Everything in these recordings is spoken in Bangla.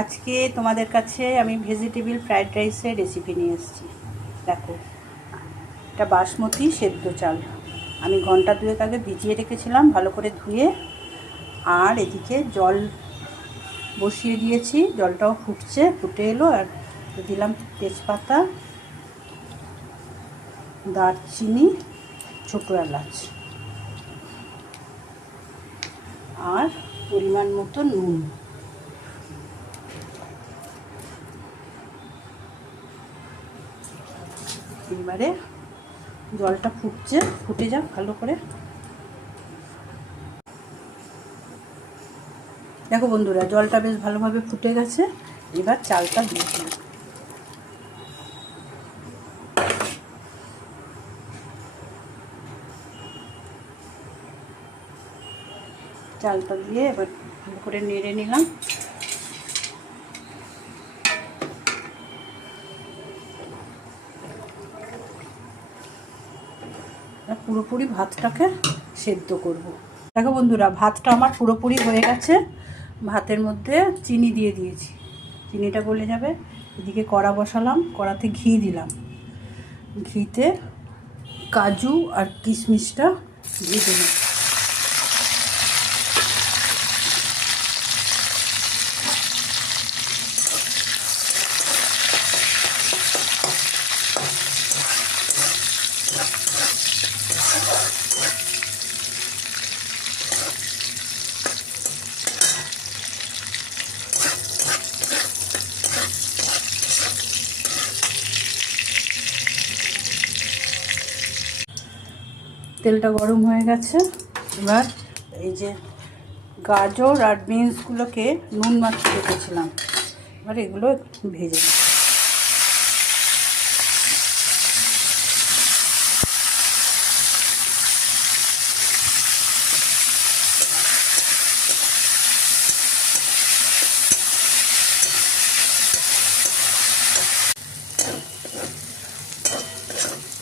আজকে তোমাদের কাছে আমি ভেজিটেবল ফ্রাইড রাইসের রেসিপি নিয়ে এসেছি। দেখো, এটা বাসমতি সেদ্ধ চাল আমি ঘন্টা দুয়েক আগে ভিজিয়ে রেখেছিলাম ভালো করে ধুয়ে। আর এদিকে জল বসিয়ে দিয়েছি, জলটাও ফুটছে, ফুটে এলো। আর দিলাম তেজপাতা, দারচিনি, ছোটো এলাচ আর পরিমাণ মতো নুন। এবারে জলটা ফুটছে, ফুটে যাক ভালো করে। দেখো বন্ধুরা, জলটা বেশ ভালোভাবে ফুটে গেছে। এবার চালটা দিয়ে দিই। চালটা দিয়ে এবার ভালো করে নেড়ে নিলাম। পুরোপুরি ভাতটাকে সেদ্ধ করব। দেখো বন্ধুরা, ভাতটা আমার পুরোপুরি হয়ে গেছে। ভাতের মধ্যে চিনি দিয়ে দিয়েছি, চিনিটা গলে যাবে। এদিকে কড়া বসালাম, কড়াতে ঘি দিলাম। ঘিতে কাজু আর কিশমিশটা ভেজে নেব। তেলটা গরম হয়ে গেছে। এবার এই যে গাজর আর বিনসগুলোকে নুন মাখিয়ে রেখেছিলাম, এবার এগুলো একটু ভেজে নিই।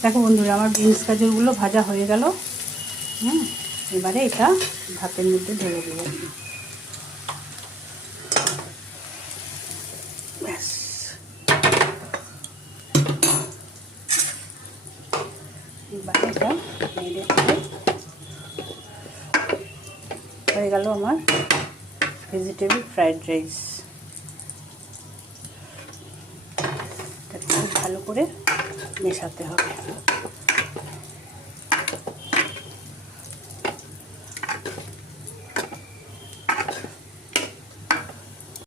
দেখো বন্ধুরা, আমার বিনস গাজরগুলো ভাজা হয়ে গেল। এবারে এটা ভাতের মধ্যে ঢেলে দেবো। ব্যাস, এবারে এটা নেড়ে হয়ে গেল আমার ভেজিটেবল ফ্রাইড রাইস। খুব ভালো করে মেশাতে হবে।